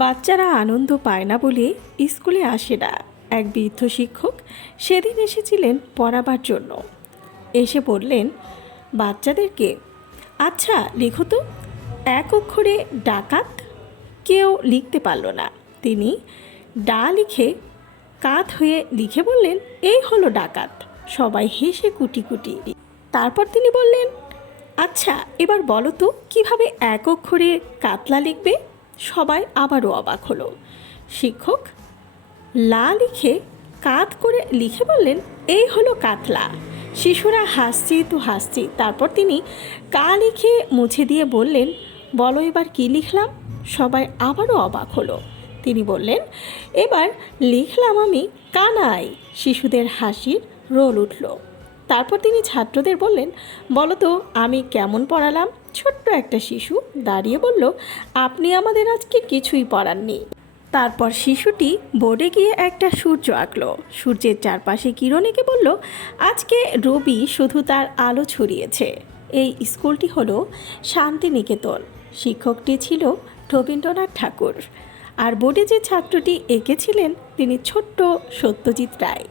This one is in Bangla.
বাচ্চারা আনন্দ পায় না বলে স্কুলে আসে না। এক বৃদ্ধ শিক্ষক সেদিন এসেছিলেন পড়াবার জন্য। এসে বললেন বাচ্চাদেরকে, আচ্ছা লিখো তো, এক অক্ষরে ডাকাত। কেউ লিখতে পারল না। তিনি ডা লিখে কাত হয়ে লিখে বললেন, এই হলো ডাকাত। সবাই হেসে কুটি কুটি। তারপর তিনি বললেন, আচ্ছা এবার বলো তো কীভাবে এক অক্ষরে কাতলা লিখবে। সবাই আবারও অবাক হলো। শিক্ষক লা লিখে কাত করে লিখে বললেন, এই হলো কাতলা। শিশুরা হাসছে তো হাসছে। তারপর তিনি কা লিখে মুছে দিয়ে বললেন, বলো এবার কি লিখলাম। সবাই আবারও অবাক হলো। তিনি বললেন, এবার লিখলাম আমি কানাই। শিশুদের হাসির রোল উঠল। তারপর তিনি ছাত্রদের বললেন, বলো তো আমি কেমন পড়ালাম। ছোট্ট একটা শিশু দাঁড়িয়ে বলল, আপনি আমাদের আজকে কিছুই পড়াননি। তারপর শিশুটি বোর্ডে গিয়ে একটা সূর্য আঁকলো। সূর্যের চারপাশে কিরণ এঁকে বলল, আজকে রবি শুধু তার আলো ছড়িয়েছে। এই স্কুলটি হলো শান্তিনিকেতন। শিক্ষকটি ছিল রবীন্দ্রনাথ ঠাকুর, আর বোর্ডে যে ছাত্রটি এঁকেছিলেন তিনি ছোট্ট সত্যজিৎ রায়।